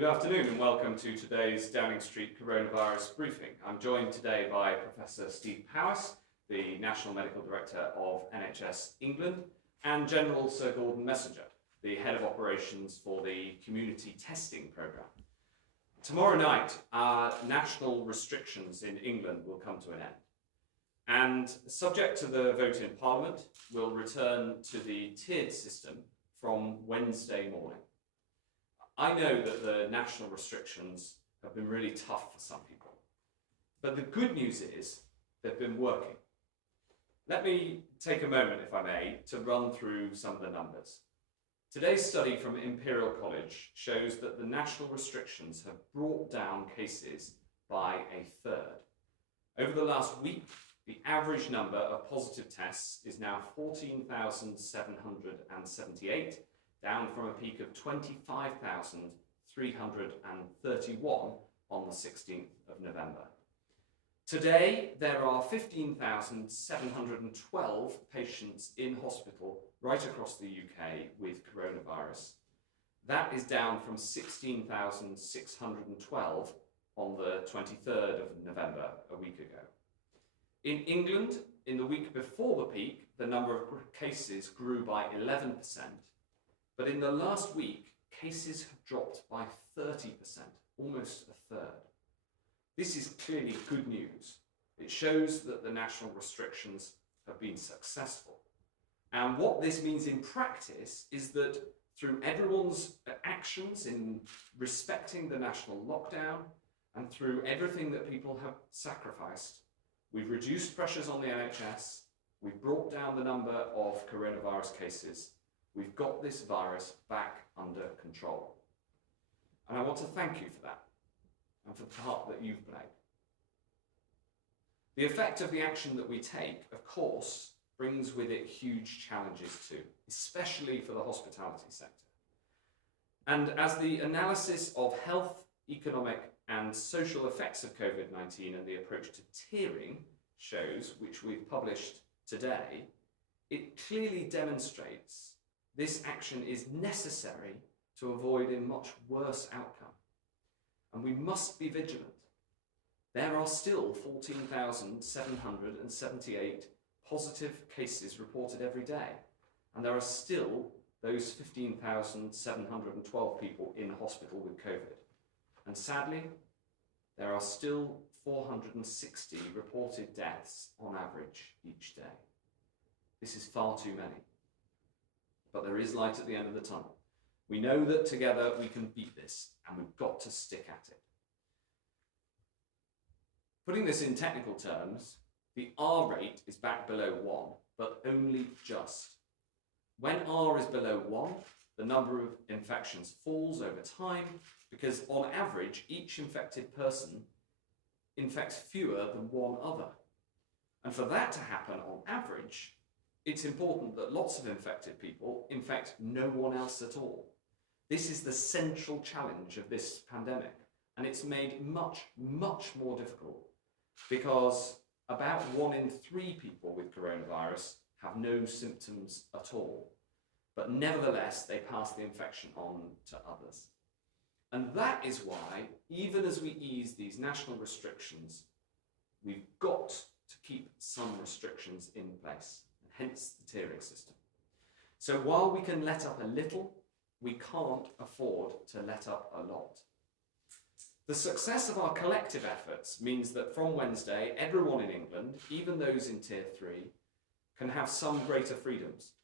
Good afternoon and welcome to today's Downing Street Coronavirus Briefing. I'm joined today by Professor Steve Powis, the National Medical Director of NHS England, and General Sir Gordon Messenger, the Head of Operations for the Community Testing Programme. Tomorrow night, our national restrictions in England will come to an end. And subject to the vote in Parliament, we'll return to the tiered system from Wednesday morning. I know that the national restrictions have been really tough for some people, but the good news is they've been working. Let me take a moment, if I may, to run through some of the numbers. Today's study from Imperial College shows that the national restrictions have brought down cases by a third. Over the last week, the average number of positive tests is now 14,778, down from a peak of 25,331 on the 16th of November. Today, there are 15,712 patients in hospital right across the UK with coronavirus. That is down from 16,612 on the 23rd of November, a week ago. In England, in the week before the peak, the number of cases grew by 11%. But in the last week, cases have dropped by 30%, almost a third. This is clearly good news. It shows that the national restrictions have been successful. And what this means in practice is that through everyone's actions in respecting the national lockdown and through everything that people have sacrificed, we've reduced pressures on the NHS, we've brought down the number of coronavirus cases, we've got this virus back under control. And I want to thank you for that and for the part that you've played. The effect of the action that we take, of course, brings with it huge challenges too, especially for the hospitality sector. And as the analysis of health, economic and social effects of Covid-19 and the approach to tiering shows, which we've published today, it clearly demonstrates this action is necessary to avoid a much worse outcome. And we must be vigilant. There are still 14,778 positive cases reported every day. And there are still those 15,712 people in hospital with COVID. And sadly, there are still 460 reported deaths on average each day. This is far too many. But there is light at the end of the tunnel. We know that together we can beat this, and we've got to stick at it. Putting this in technical terms, the R rate is back below 1, but only just. When R is below 1, the number of infections falls over time because on average, each infected person infects fewer than one other. And for that to happen on average, it's important that lots of infected people infect no one else at all. This is the central challenge of this pandemic, and it's made much, much more difficult because about 1 in 3 people with coronavirus have no symptoms at all. But nevertheless, they pass the infection on to others. And that is why, even as we ease these national restrictions, we've got to keep some restrictions in place. Hence the tiering system. So while we can let up a little, we can't afford to let up a lot. The success of our collective efforts means that from Wednesday, everyone in England, even those in Tier 3, can have some greater freedoms.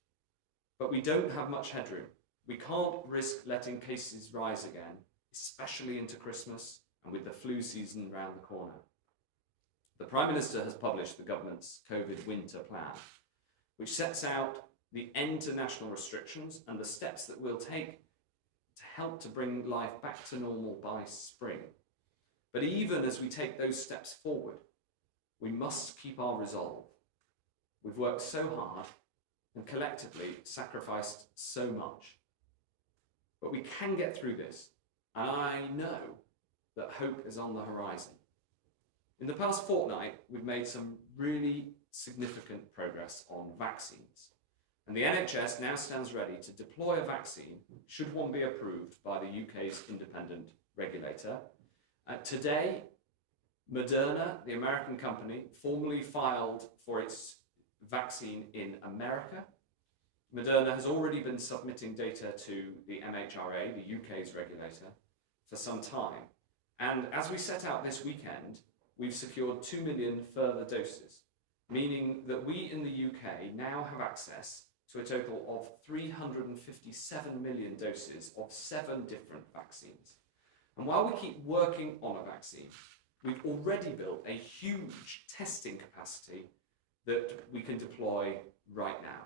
But we don't have much headroom. We can't risk letting cases rise again, especially into Christmas and with the flu season round the corner. The Prime Minister has published the government's COVID winter plan, which sets out the end to national restrictions and the steps that we'll take to help to bring life back to normal by spring. But even as we take those steps forward, we must keep our resolve. We've worked so hard and collectively sacrificed so much. But we can get through this, and I know that hope is on the horizon. In the past fortnight, we've made some really significant progress on vaccines. And the NHS now stands ready to deploy a vaccine should one be approved by the UK's independent regulator. Today, Moderna, the American company, formally filed for its vaccine in America. Moderna has already been submitting data to the MHRA, the UK's regulator, for some time. And as we set out this weekend, we've secured 2 million further doses, meaning that we in the UK now have access to a total of 357 million doses of 7 different vaccines. And while we keep working on a vaccine, we've already built a huge testing capacity that we can deploy right now.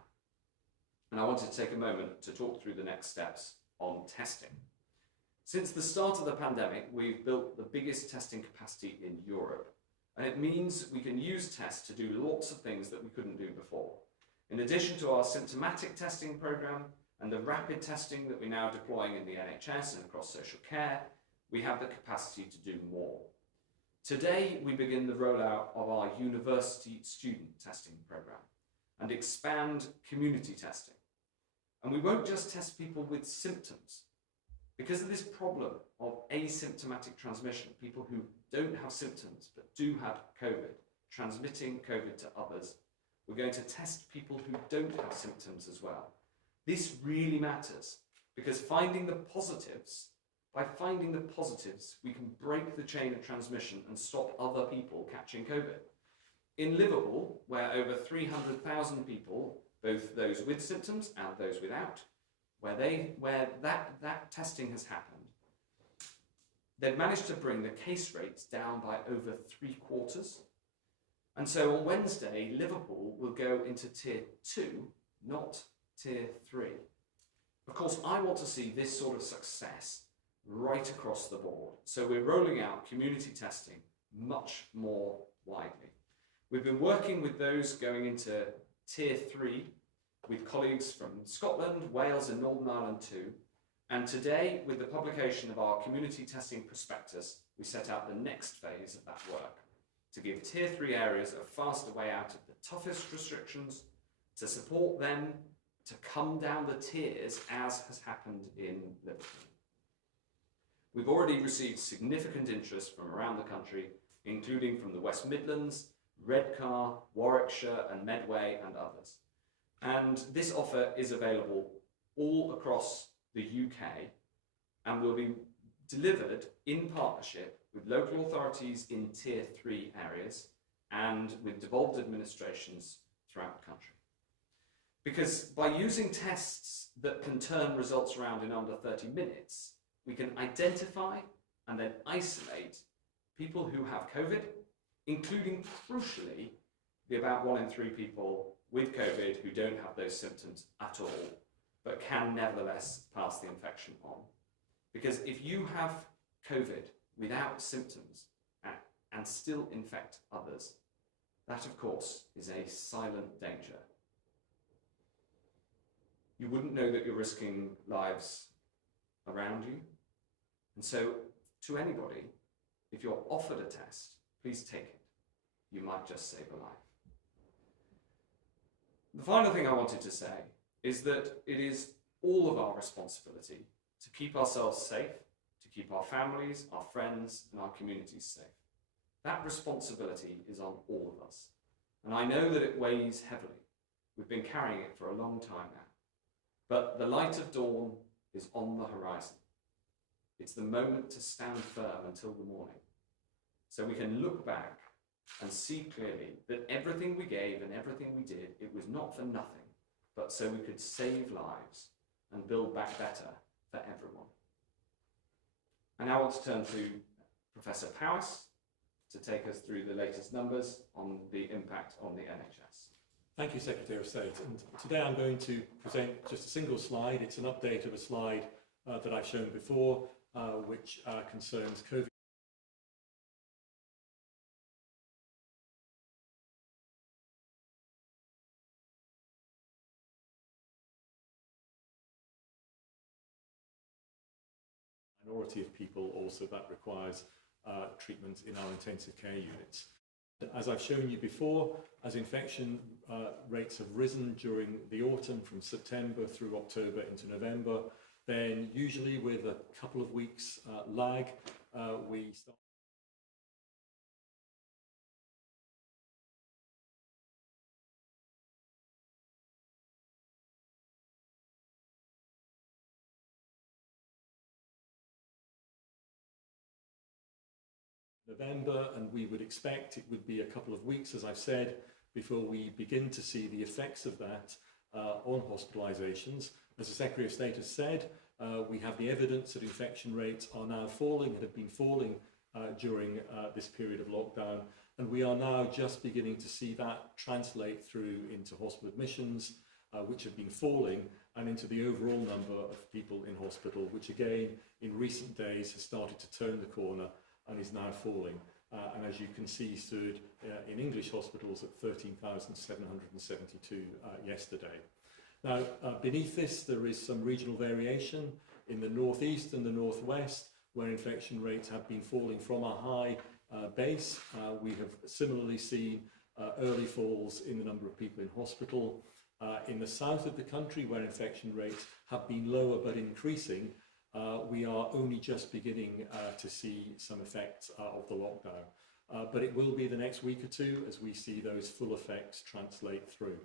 And I wanted to take a moment to talk through the next steps on testing. Since the start of the pandemic, we've built the biggest testing capacity in Europe. And it means we can use tests to do lots of things that we couldn't do before. In addition to our symptomatic testing program and the rapid testing that we're now deploying in the NHS and across social care, we have the capacity to do more. Today, we begin the rollout of our university student testing program and expand community testing. And we won't just test people with symptoms. Because of this problem of asymptomatic transmission, people who don't have symptoms but do have COVID, transmitting COVID to others, we're going to test people who don't have symptoms as well. This really matters because by finding the positives, we can break the chain of transmission and stop other people catching COVID. In Liverpool, where over 300,000 people, both those with symptoms and those without, where that testing has happened, they've managed to bring the case rates down by over 3/4. And so on Wednesday, Liverpool will go into tier 2, not tier 3. Of course, I want to see this sort of success right across the board. So we're rolling out community testing much more widely. We've been working with those going into tier 3 with colleagues from Scotland, Wales and Northern Ireland too. And today, with the publication of our community testing prospectus, we set out the next phase of that work to give tier 3 areas a faster way out of the toughest restrictions, to support them to come down the tiers as has happened in Liverpool. We've already received significant interest from around the country, including from the West Midlands, Redcar, Warwickshire and Medway and others. And this offer is available all across the UK and will be delivered in partnership with local authorities in tier 3 areas and with devolved administrations throughout the country. Because by using tests that can turn results around in under 30 minutes, we can identify and then isolate people who have COVID, including, crucially, the about 1 in 3 people with COVID who don't have those symptoms at all, but can nevertheless pass the infection on. Because if you have COVID without symptoms and still infect others, that of course is a silent danger. You wouldn't know that you're risking lives around you. And so to anybody, if you're offered a test, please take it. You might just save a life. The final thing I wanted to say is that it is all of our responsibility to keep ourselves safe, to keep our families, our friends, and our communities safe. That responsibility is on all of us. And I know that it weighs heavily. We've been carrying it for a long time now. But the light of dawn is on the horizon. It's the moment to stand firm until the morning. So we can look back and see clearly that everything we gave and everything we did, it was not for nothing, but so we could save lives and build back better for everyone. I now want to turn to Professor Powis to take us through the latest numbers on the impact on the NHS. Thank you, Secretary of State. And today I'm going to present just a single slide. It's an update of a slide that I've shown before, which concerns COVID. Minority of people also that requires treatment in our intensive care units. As I've shown you before, as infection rates have risen during the autumn from September through October into November, then usually with a couple of weeks lag, we start. November, and we would expect it would be a couple of weeks, as I've said, before we begin to see the effects of that on hospitalisations. As the Secretary of State has said, we have the evidence that infection rates are now falling and have been falling during this period of lockdown, and we are now just beginning to see that translate through into hospital admissions, which have been falling, and into the overall number of people in hospital, which again in recent days has started to turn the corner and is now falling. And as you can see, stood in English hospitals at 13,772 yesterday. Now, beneath this, there is some regional variation in the northeast and the northwest, where infection rates have been falling from a high base. We have similarly seen early falls in the number of people in hospital. In the south of the country, where infection rates have been lower but increasing, we are only just beginning to see some effects of the lockdown. But it will be the next week or two as we see those full effects translate through.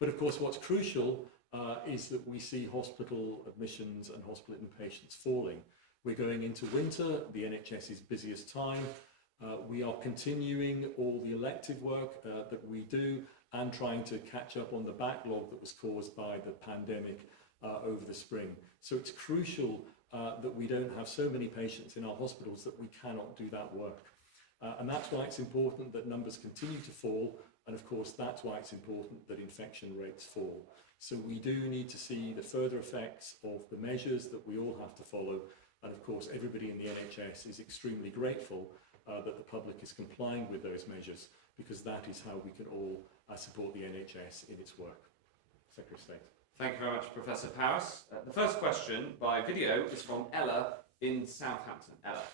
But of course, what's crucial is that we see hospital admissions and hospital inpatients falling. We're going into winter, the NHS's busiest time. We are continuing all the elective work that we do and trying to catch up on the backlog that was caused by the pandemic over the spring. So it's crucial that we don't have so many patients in our hospitals that we cannot do that work. And that's why it's important that numbers continue to fall, and of course that's why it's important that infection rates fall. So we do need to see the further effects of the measures that we all have to follow, and of course everybody in the NHS is extremely grateful that the public is complying with those measures, because that is how we can all support the NHS in its work. Secretary of State. Thank you very much, Professor Powis. The first question by video is from Ella in Southampton. Ella.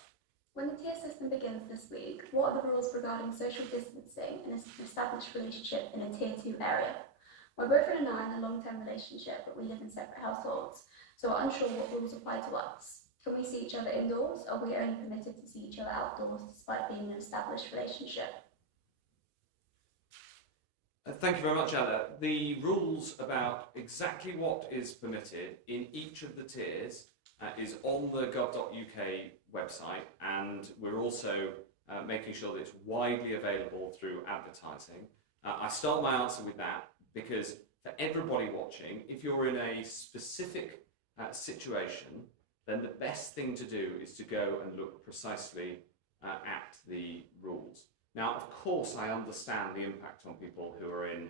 When the tier system begins this week, what are the rules regarding social distancing and an established relationship in a tier 2 area? My boyfriend and I are in a long-term relationship, but we live in separate households, so we're unsure what rules apply to us. Can we see each other indoors, or are we only permitted to see each other outdoors despite being an established relationship? Thank you very much, Ella. The rules about exactly what is permitted in each of the tiers is on the gov.uk website, and we're also making sure that it's widely available through advertising. I start my answer with that because for everybody watching, if you're in a specific situation, then the best thing to do is to go and look precisely at the rules. Now, of course, I understand the impact on people who are in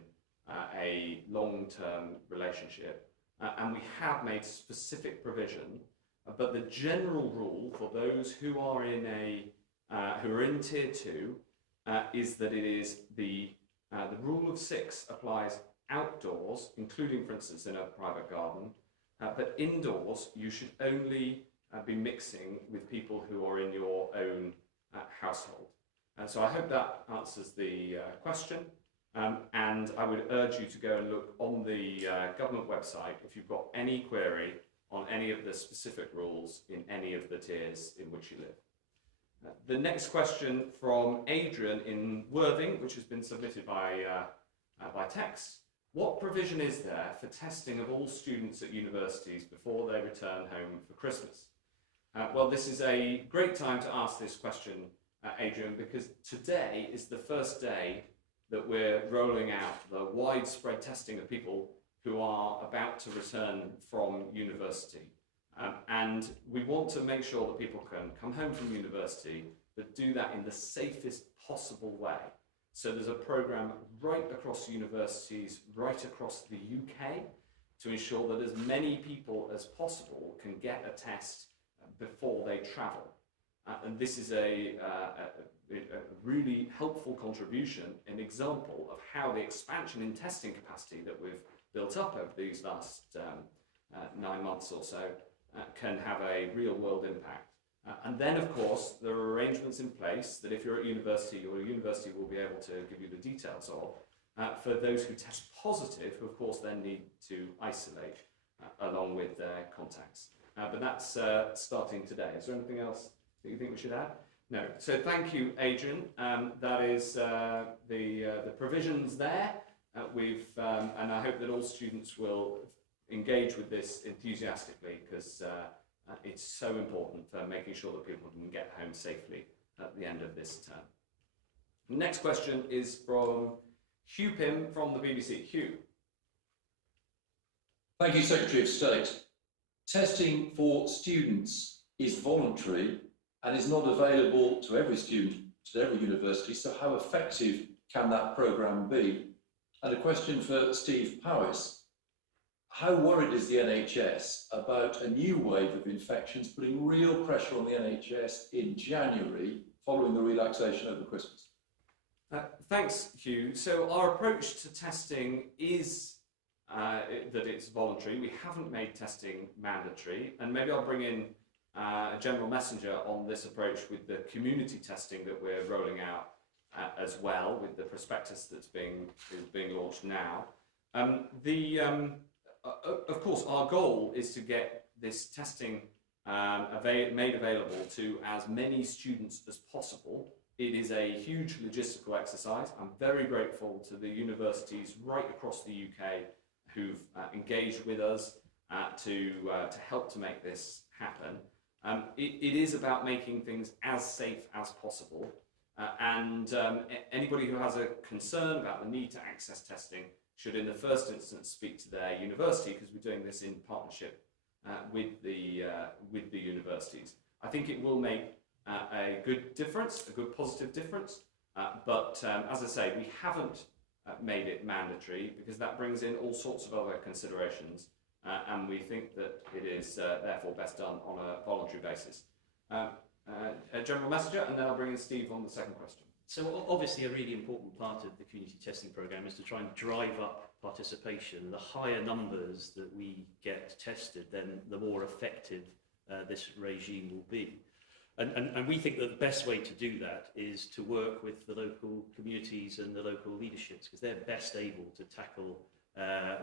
a long-term relationship, and we have made specific provision. But the general rule for those who are in tier 2 is that it is the rule of 6 applies outdoors, including, for instance, in a private garden. But indoors, you should only be mixing with people who are in your own household. So I hope that answers the question, and I would urge you to go and look on the government website if you've got any query on any of the specific rules in any of the tiers in which you live. The next question from Adrian in Worthing, which has been submitted by text. What provision is there for testing of all students at universities before they return home for Christmas? Well, this is a great time to ask this question, Adrian, because today is the first day that we're rolling out the widespread testing of people who are about to return from university. And we want to make sure that people can come home from university, but do that in the safest possible way. So there's a programme right across universities, right across the UK, to ensure that as many people as possible can get a test before they travel. And this is a really helpful contribution, an example of how the expansion in testing capacity that we've built up over these last 9 months or so can have a real world impact. And then, of course, there are arrangements in place that if you're at university, your university will be able to give you the details of, for those who test positive, who of course then need to isolate along with their contacts. but that's starting today. Is there anything else that you think we should add? No. So thank you, Adrian. That is the provisions there. And I hope that all students will engage with this enthusiastically, because it's so important for making sure that people can get home safely at the end of this term. The next question is from Hugh Pym from the BBC. Hugh. Thank you, Secretary of State. Testing for students is voluntary and is not available to every student at every university, so how effective can that programme be? And a question for Steve Powis. How worried is the NHS about a new wave of infections putting real pressure on the NHS in January following the relaxation over Christmas? Thanks, Hugh. So our approach to testing is that it's voluntary. We haven't made testing mandatory, and maybe I'll bring in a general messenger on this approach with the community testing that we're rolling out as well, with the prospectus that's being launched now. Of course, our goal is to get this testing made available to as many students as possible. It is a huge logistical exercise. I'm very grateful to the universities right across the UK who've engaged with us to help to make this happen. It is about making things as safe as possible. Anybody who has a concern about the need to access testing should in the first instance speak to their university, because we're doing this in partnership with the universities. I think it will make a good difference, a good positive difference, but as I say, we haven't made it mandatory because that brings in all sorts of other considerations, and we think that it is therefore best done on a voluntary basis. A general messenger, and then I'll bring in Steve on the second question. So obviously a really important part of the community testing programme is to try and drive up participation. The higher numbers that we get tested, then the more effective this regime will be. And we think that the best way to do that is to work with the local communities and the local leaderships, because they're best able to tackle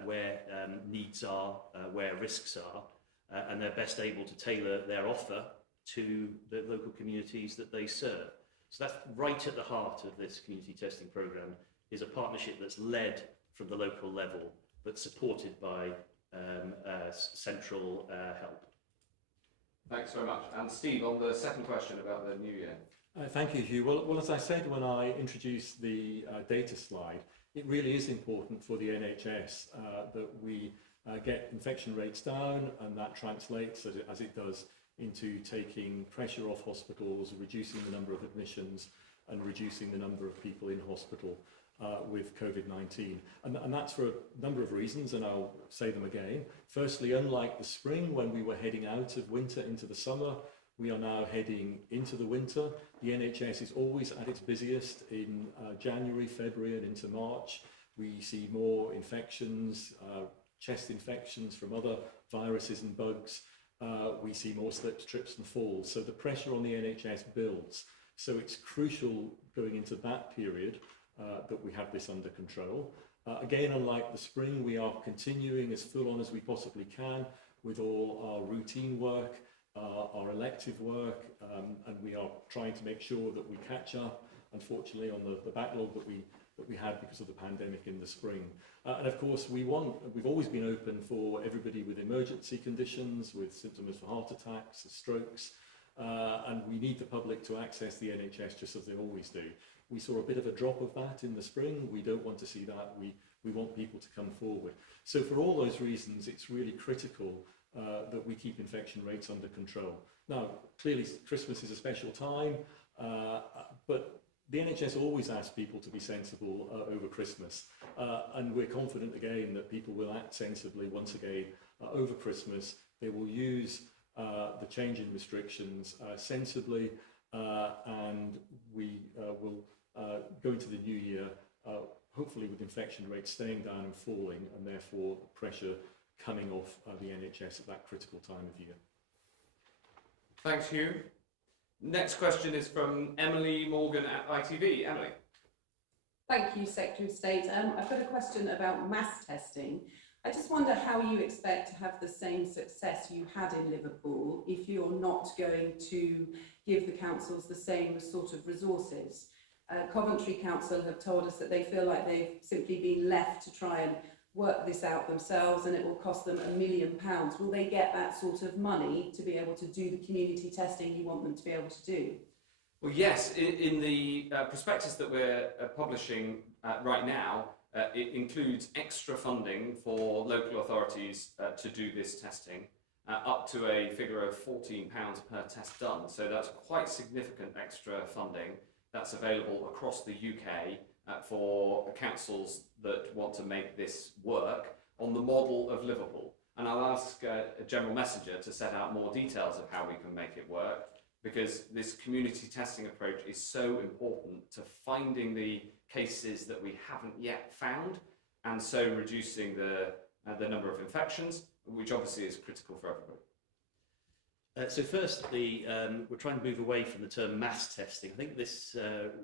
where needs are, where risks are, and they're best able to tailor their offer to the local communities that they serve. So that's right at the heart of this community testing programme, is a partnership that's led from the local level, but supported by central help. Thanks very much. And Steve, on the second question about the new year. Thank you, Hugh. Well, as I said when I introduced the data slide, it really is important for the NHS that we get infection rates down, and that translates, as it does, into taking pressure off hospitals, reducing the number of admissions and reducing the number of people in hospital with Covid-19. And that's for a number of reasons, and I'll say them again. Firstly, unlike the spring when we were heading out of winter into the summer, we are now heading into the winter. The NHS is always at its busiest in January, February and into March. We see more infections, chest infections from other viruses and bugs. We see more slips, trips and falls. So the pressure on the NHS builds. So it's crucial going into that period that we have this under control. Again, unlike the spring, we are continuing as full on as we possibly can with all our routine work, our elective work, and we are trying to make sure that we catch up, unfortunately, on the backlog that we had because of the pandemic in the spring. And of course, we've always been open for everybody with emergency conditions, with symptoms for heart attacks, strokes, and we need the public to access the NHS just as they always do. We saw a bit of a drop of that in the spring. We don't want to see that. We want people to come forward. So for all those reasons, it's really critical that we keep infection rates under control. Now, clearly Christmas is a special time, but the NHS always asks people to be sensible over Christmas, and we're confident again that people will act sensibly once again over Christmas. They will use the change in restrictions sensibly, and we will go into the new year hopefully with infection rates staying down and falling, and therefore pressure coming off the NHS at that critical time of year. Thanks, Hugh. Next question is from Emily Morgan at ITV. Emily. Thank you, Secretary of State. I've got a question about mass testing. I just wonder how you expect to have the same success you had in Liverpool if you're not going to give the councils the same sort of resources. Coventry Council have told us that they feel like they've simply been left to try and work this out themselves, and it will cost them £1 million. Will they get that sort of money to be able to do the community testing you want them to be able to do? Well, yes, in the prospectus that we're publishing right now, it includes extra funding for local authorities to do this testing, up to a figure of £14 per test done. So that's quite significant extra funding that's available across the UK for councils that want to make this work on the model of Liverpool. And I'll ask a General Messenger to set out more details of how we can make it work, because this community testing approach is so important to finding the cases that we haven't yet found, and so reducing the number of infections, which obviously is critical for everybody. So firstly, we're trying to move away from the term mass testing. I think this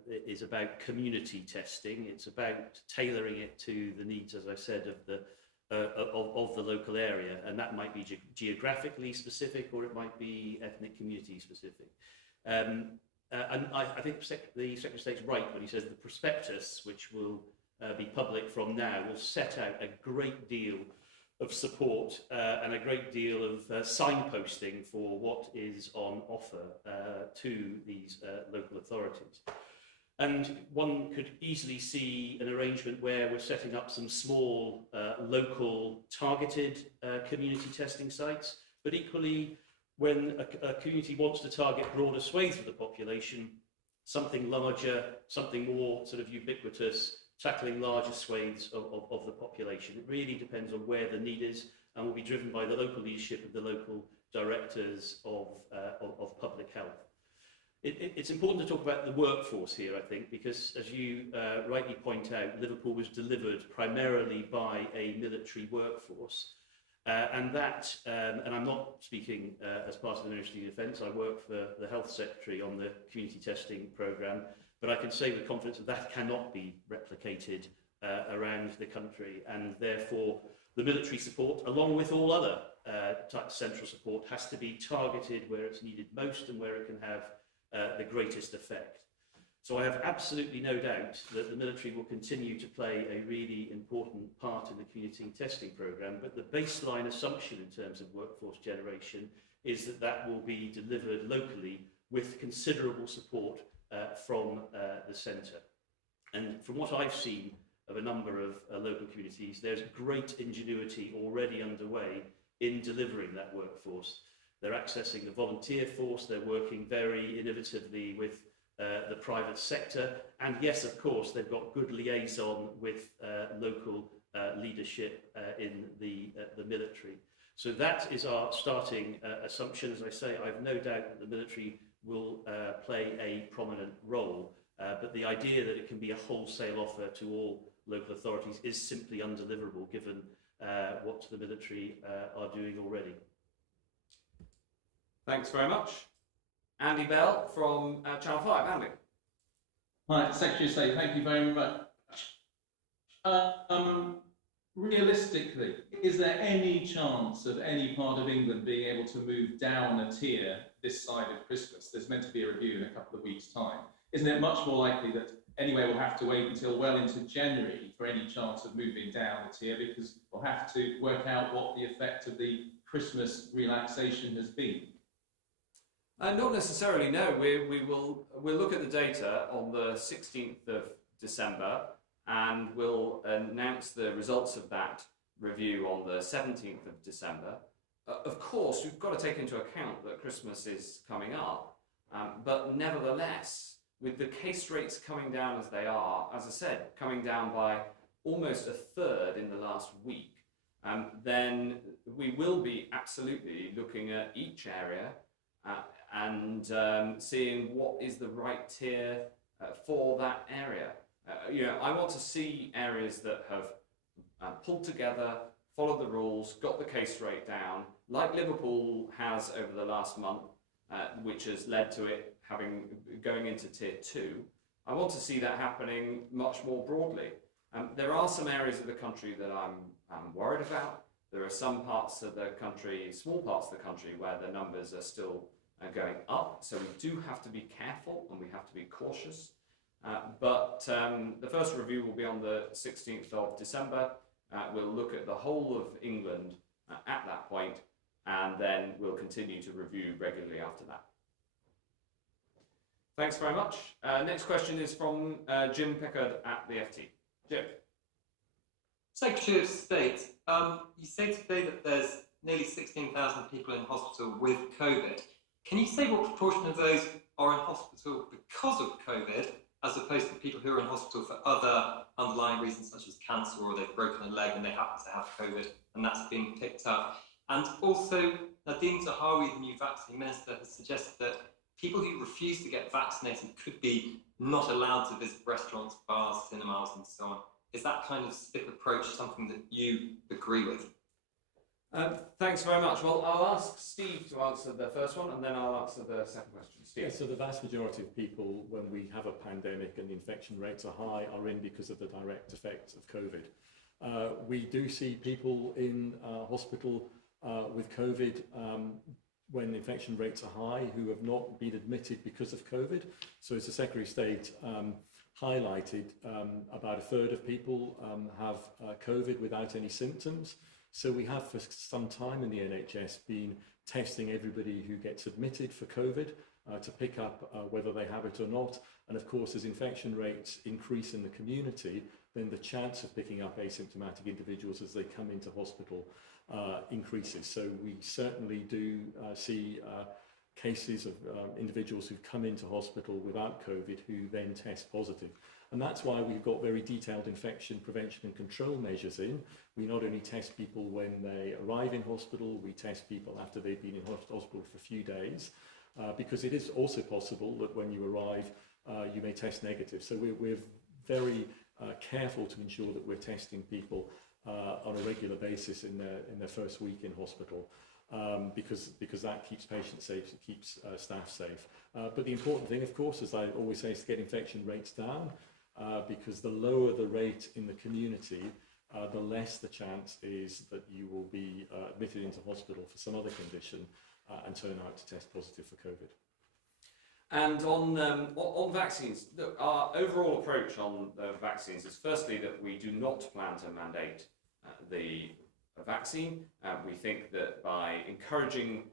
is about community testing. It's about tailoring it to the needs, as I said, of the local area, and that might be geographically specific, or it might be ethnic community specific. And I think the Secretary of State's right when he says the prospectus, which will be public from now, will set out a great deal of support and a great deal of signposting for what is on offer to these local authorities. And one could easily see an arrangement where we're setting up some small local targeted community testing sites, but equally when a community wants to target broader swathes of the population, something larger, something more sort of ubiquitous, tackling larger swathes of the population. It really depends on where the need is, and will be driven by the local leadership of the local directors of public health. It's important to talk about the workforce here, I think, because as you rightly point out, Liverpool was delivered primarily by a military workforce. And I'm not speaking as part of the Ministry of Defence, I work for the Health Secretary on the community testing programme, but I can say with confidence that cannot be replicated around the country, and therefore the military support, along with all other central support, has to be targeted where it's needed most and where it can have the greatest effect. So I have absolutely no doubt that the military will continue to play a really important part in the community testing programme, but the baseline assumption in terms of workforce generation is that that will be delivered locally with considerable support from the centre. And from what I've seen of a number of local communities, there's great ingenuity already underway in delivering that workforce. They're accessing the volunteer force, they're working very innovatively with the private sector, and yes, of course, they've got good liaison with local leadership in the military. So that is our starting assumption. As I say, I have no doubt that the military will play a prominent role, but the idea that it can be a wholesale offer to all local authorities is simply undeliverable given what the military are doing already. Thanks very much. Andy Bell from Channel 5. Andy. Hi, Secretary of State, thank you very much. Realistically, is there any chance of any part of England being able to move down a tier this side of Christmas? There's meant to be a review in a couple of weeks' time. Isn't it much more likely that anyway we'll have to wait until well into January for any chance of moving down a tier, because we'll have to work out what the effect of the Christmas relaxation has been? Not necessarily, no. We'll look at the data on the 16th of December, and we'll announce the results of that review on the 17th of December. Of course, we've got to take into account that Christmas is coming up, but nevertheless, with the case rates coming down as they are, as I said, coming down by almost a third in the last week, then we will be absolutely looking at each area and seeing what is the right tier for that area. I want to see areas that have pulled together, followed the rules, got the case rate down, like Liverpool has over the last month, which has led to it going into tier 2. I want to see that happening much more broadly. There are some areas of the country that I'm I'm worried about. There are some parts of the country, small parts of the country, where the numbers are still going up. So we do have to be careful and we have to be cautious. But the first review will be on the 16th of December. We'll look at the whole of England at that point, and then we'll continue to review regularly after that. Thanks very much. Next question is from Jim Pickard at the FT. Jim. Secretary of State, you say today that there's nearly 16,000 people in hospital with COVID. Can you say what proportion of those are in hospital because of COVID, as opposed to people who are in hospital for other underlying reasons such as cancer, or they've broken a leg and they happen to have COVID and that's being picked up? And also, Nadine Zahawi, the new vaccine minister, has suggested that people who refuse to get vaccinated could be not allowed to visit restaurants, bars, cinemas and so on. Is that kind of stiff approach something that you agree with? Thanks very much. Well, I'll ask Steve to answer the first one, and then I'll answer the second question. Steve. Yeah, so the vast majority of people, when we have a pandemic and the infection rates are high, are in because of the direct effects of COVID. We do see people in hospital with COVID when infection rates are high who have not been admitted because of COVID. So as the Secretary of State highlighted, about a third of people have COVID without any symptoms. So we have for some time in the NHS been testing everybody who gets admitted for COVID to pick up whether they have it or not. And of course, as infection rates increase in the community, then the chance of picking up asymptomatic individuals as they come into hospital increases. So we certainly do see cases of individuals who've come into hospital without COVID who then test positive. And that's why we've got very detailed infection prevention and control measures in. We not only test people when they arrive in hospital, we test people after they've been in hospital for a few days, because it is also possible that when you arrive, you may test negative. So we're very careful to ensure that we're testing people on a regular basis in their first week in hospital. Because that keeps patients safe, it keeps staff safe. But the important thing, of course, as I always say, is to get infection rates down, because the lower the rate in the community, the less the chance is that you will be admitted into hospital for some other condition and turn out to test positive for COVID. And on vaccines, look, our overall approach on the vaccines is firstly that we do not plan to mandate the vaccine. We think that by encouraging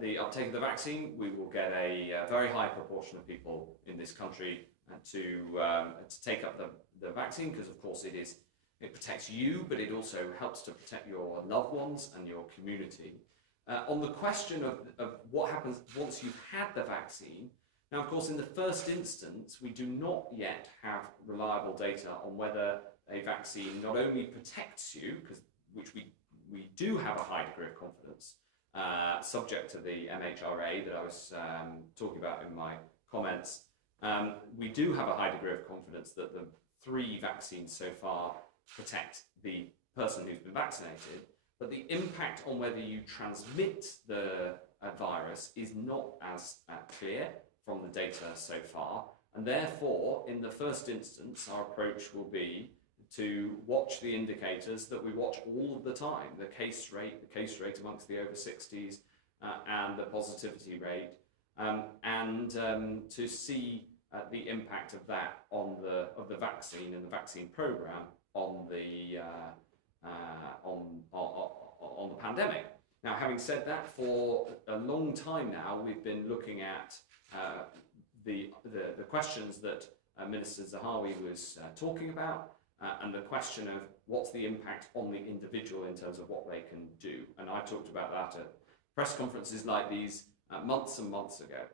the uptake of the vaccine, we will get a very high proportion of people in this country to take up the vaccine, because of course it protects you, but it also helps to protect your loved ones and your community. On the question of what happens once you've had the vaccine, now of course in the first instance we do not yet have reliable data on whether a vaccine not only protects you, which we do have a high degree of confidence, subject to the MHRA that I was talking about in my comments. We do have a high degree of confidence that the 3 vaccines so far protect the person who's been vaccinated, but the impact on whether you transmit the virus is not as clear from the data so far, and therefore in the first instance our approach will be to watch the indicators that we watch all of the time, the case rate amongst the over 60s and the positivity rate, and to see the impact of that on the vaccine and the vaccine program on the pandemic. Now, having said that, for a long time now we've been looking at the questions that Minister Zahawi was talking about, and the question of what's the impact on the individual in terms of what they can do. And I talked about that at press conferences like these months and months ago.